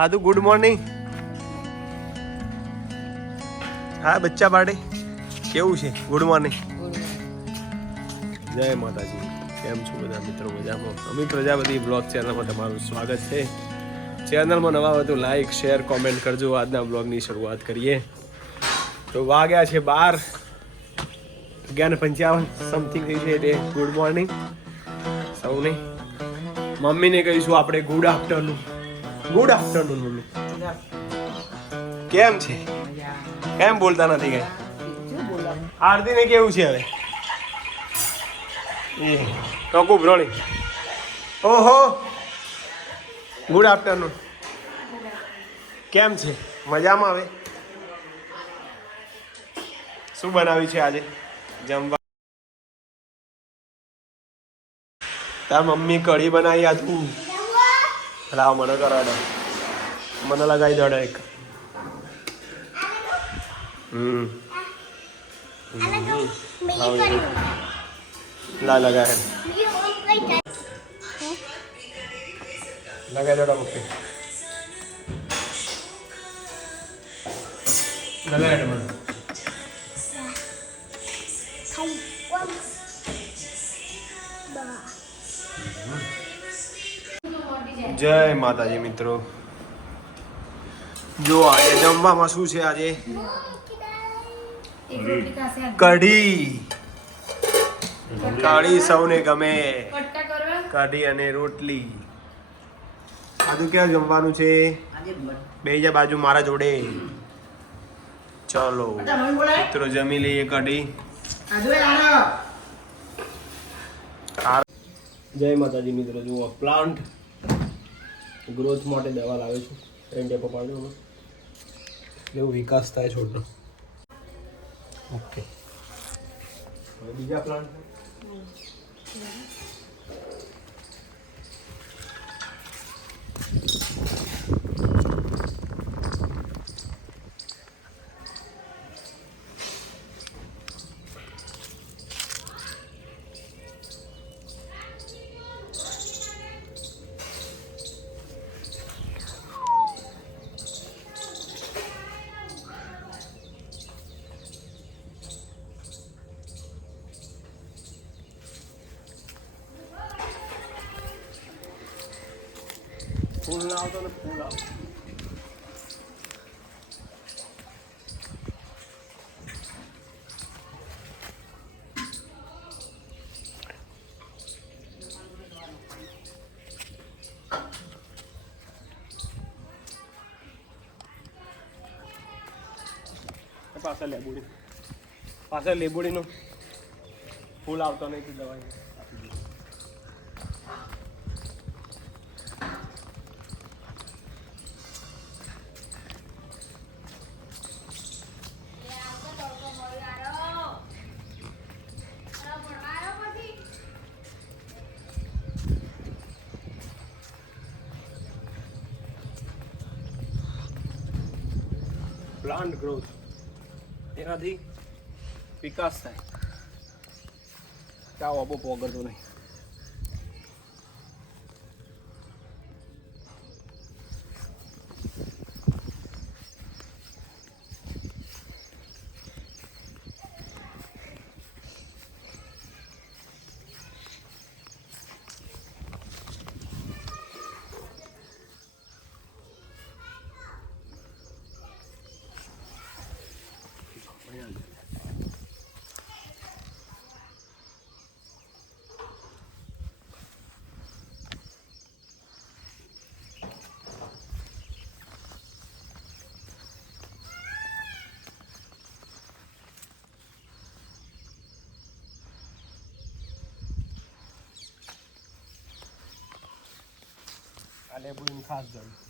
આદુ good morning હા, બચ્ચા પાડે. કેવું છે? ગુડ મોર્નિંગ જય માતાજી. કેમ છો બધા મિત્રો મજામાં? અમિત પ્રજાપતિ બ્લોગ ચેનલમાં તમારું સ્વાગત છે. ચેનલમાં નવા હોય તો લાઈક શેર કોમેન્ટ કરજો. આજના બ્લોગની શરૂઆત કરીએ. તો વાગ્યા છે બાર. અગિયાર પંચાવન સમથિંગ થઈ છે એટલે ગુડ મોર્નિંગ સૌને. મમ્મીને કહીશું આપણે good afternoon good afternoon mummy. કેમ છે? કેમ બોલતા નથી કઈ આરતીને કેવું છે હવે? એ ટોકુ ભ્રોણી ઓહો! Good afternoon. કેમ છે? મજામાં આવે શું બનાવ્યું છે આજે? જમવા. તાર મમ્મી કઢી બનાવી આ તું. લાવ મને કરાડો. મને લગાવી દોડે એક. હમ. લા લગાય લગાવી દોડો મમ્મી લગાવી દો મને. જય માતાજી મિત્રો. જો આજે જમવામાં શું છે આજે? કઢી. કઢી સૌને ગમે. કઢી અને રોટલી. આજુ ક્યાં જમવાનું છે? બે જા બાજુ મારા જોડે. ચલો મિત્રો જમી લઈએ કઢી. જય માતાજી મિત્રો જુઓ પ્લાન્ટ ગ્રોથ માટે દવા લાવે છું. ત્રણ ટેપો પાડજો હવે વિકાસ થાય છોડનો? ઓકે હવે બીજા પ્લાન્ટ ફૂલ ના આવતો ને ફૂલ આવતો પાછળ લેબુડી. પાછળ લેબુડીનું ફૂલ આવતો નહીં દવાઈ આપી દે પ્લાન્ટ ગ્રોથ એનાથી વિકાસ થાય. ત્યાં આબો પોગરતો નહીં. આ લેબુડીની ખાસ જરૂર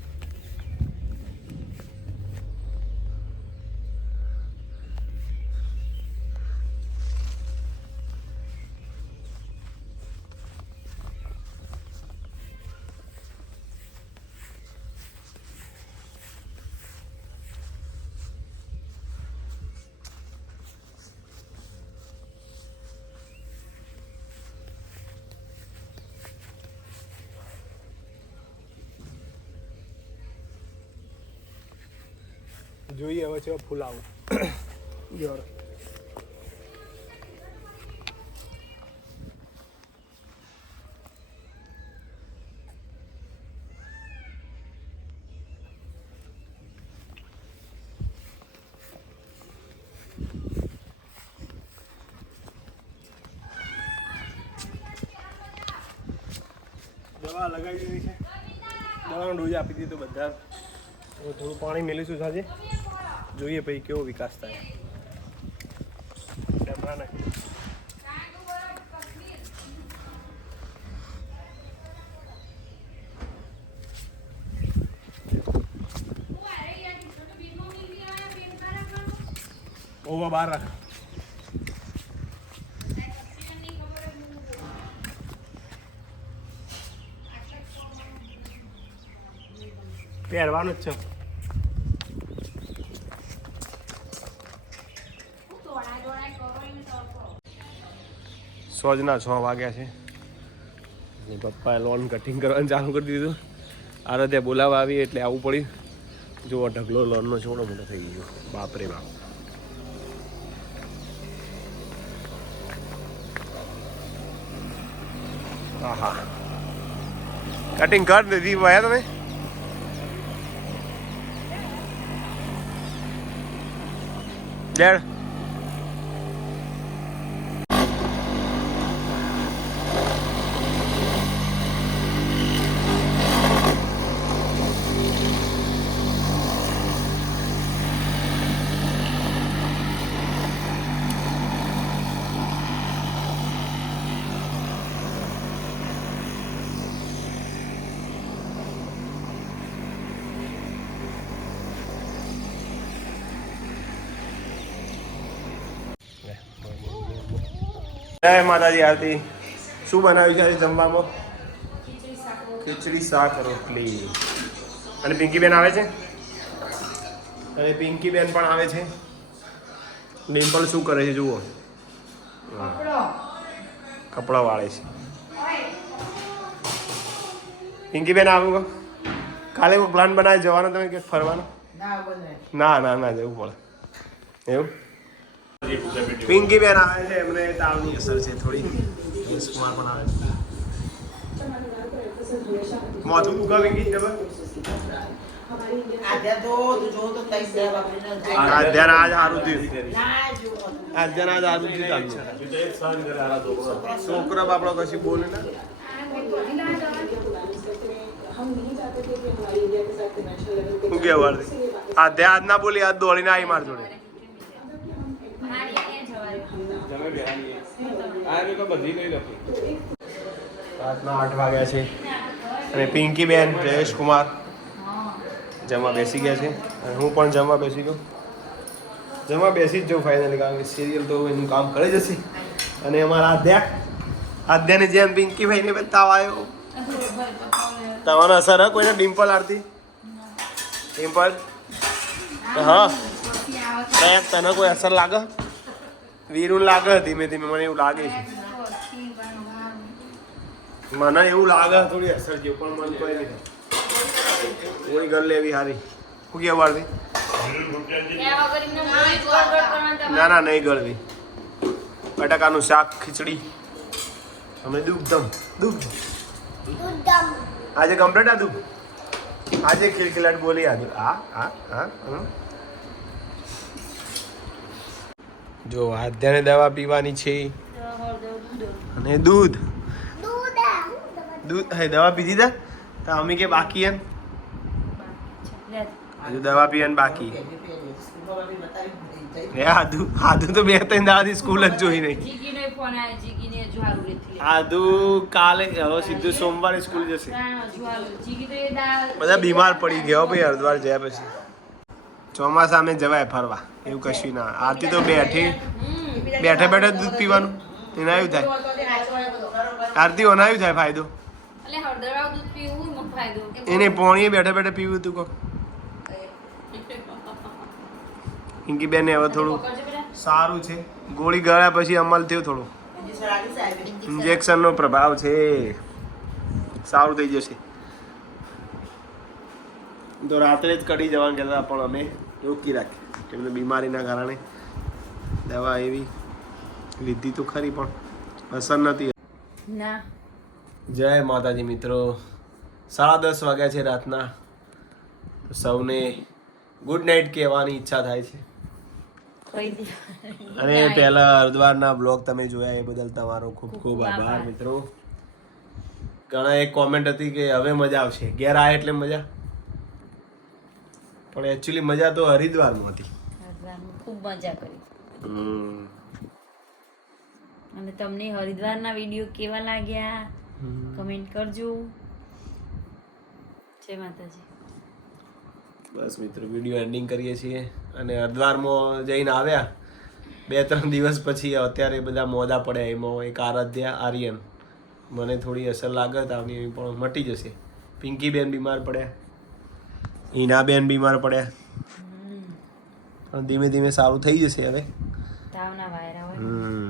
જોઈએ હવે છે ફૂલાવું. યોર દવા લગાવી દીધી છે. દવાનો ડોઝ આપી દીધો બધા થોડું પાણી મેલીશું સાંજે. જોઈએ ભાઈ કેવો વિકાસ થાય. ઓવા બહાર રાખ પહેરવાનું જ છે. સોજના છ વાગ્યા છે. અને પપ્પાએ લોન કટિંગ કરવાનું ચાલુ કરી દીધું. આ ત્યાં બોલાવવા આવી એટલે આવવું પડ્યું. જુઓ ઢગલો લોનનો છોડો મોટો થઈ ગયો. બાપરે બાપ. આહા. કટિંગ કર દીધી ભાયા તમે? ડેડ. જય માતાજી આરતી. શું બનાવ્યું છે આજે જમવામાં? ખીચડી શાક રોટલી. અને પિંકી બેન આવે છે? અને પિંકી બેન પણ આવે છે. ડિમ્પલ શું કરે છે જુઓ. કપડાં. વાળે છે. પિંકી બેન આવું. કાલે પ્લાન બનાવી જવાનો તમે કે ફરવાનો? ના ના ના જવું પડે. એવું? પિંકી બેન આવે છે એમને તાવની અસર છે થોડી. કુમાર પણ આવે છે. મોથું ઉગા પિંકી જબર છોકરા બાપડો કશી બોલે ને? શું કહેવા આધ્યા આજ ના બોલી આજ દોડીને આવી માર જોડે. રાતના આઠ વાગ્યા છે. અને પિંકી બેન જયેશ કુમાર જમવા બેસી ગયા છે. અને હું પણ જમવા બેસી ગયો. જમવા બેસી જ જાઉં ફાઇનલી કારણ કે સિરિયલ તો એનું કામ કરે જશે અને અમારા આધ્યા આધ્યાની જેમ પિંકી ભાઈને પણ તાવ આવ્યો. તમારો અસર હા કોઈને ડિમ્પલ આરતી? ડિમ્પલ? હા. કયા તને કોઈ અસર લાગે? વીરું લાગે ધીમે ધીમે મને એવું લાગે છે. મને એવું લાગે થોડી અસર જેવું પણ મને કોઈ નહીં. કોઈ ઘર લેવી હારી. શું કે વારથી ના ના નહીં ગળવી. બટાકાનું શાક ખીચડી. અમે દૂધદમ દૂધ આજે કમ્પ્લીટ હતું આજે ખિલખિલાટ બોલી આજે. હા હા હા હમ. જો આધ્યાને દવા પીવાની છે. અને દૂધ. દૂધ હે દવા પી દીધા? તો અમે કે બાકી એમ? હજુ દવા પીવાની બાકી. એ આધુ આધુ તો બે ત્રણ દાડાથી સ્કૂલ જ જોઈ નહીં નથી કાલે હવે સીધું સોમવારે સ્કૂલ જશે. બધા બીમાર પડી ગયા ભાઈ હરદ્વાર જયા પછી. ચોમાસામાં જવાય ફરવા. એવું કશું ના આરતી તો બેઠી. બેઠે બેઠે દૂધ પીવાનું. એના એવું થાય. આરતી ઓના એવું થાય ફાયદો? એટલે હળદરવાળું દૂધ પીવું એમાં ફાયદો. એને પોણીએ બેઠે બેઠે પીવું હતું કો પિંકી બેન હવે થોડું સારું છે. ગોળી ગળ્યા પછી અમલ થયો થોડું. ઇન્જેક્શનનો પ્રભાવ છે. સારું થઈ જશે. તો રાત્રે જ કઢી જવાનું કહેતા પણ અમે રોકી રાખી. કેમ કે બીમારીના કારણે દવા એવી લીધી તો ખરી પણ અસર નથી. ના. જય માતાજી મિત્રો. સાડા દસ વાગ્યા છે રાતના. સૌને ગુડ નાઇટ કહેવાની ઈચ્છા થાય છે. અને પહેલા હરિદ્વારના બ્લોગ તમે જોયા એ બદલ તમારો ખૂબ ખૂબ આભાર મિત્રો. ઘણા એક કોમેન્ટ હતી કે હવે મજા આવશે. ઘેર આ એટલે મજા? પણ એકચ્યુઅલી મજા તો હરિદ્વારમાં હતી. ખૂબ મજા કરી. અને તમને હરિદ્વારના વીડિયો કેવા લાગ્યા? કમેન્ટ કરજો. જય માતાજી. બસ મિત્રો વીડિયો એન્ડિંગ કરીએ છીએ. અને હરિદ્વારમાં જઈને આવ્યા. બે ત્રણ દિવસ પછી અત્યારે બધા મોદા પડ્યા. એમાં એક આરાધ્યા આર્યન. મને થોડી અસર લાગત આવની પણ મટી જશે. પિંકી બેન બીમાર પડ્યા. હિનાબેન બીમાર પડ્યા. પણ ધીમે ધીમે સારું થઈ જશે હવે. તાવના વાયરા હોય. હમ.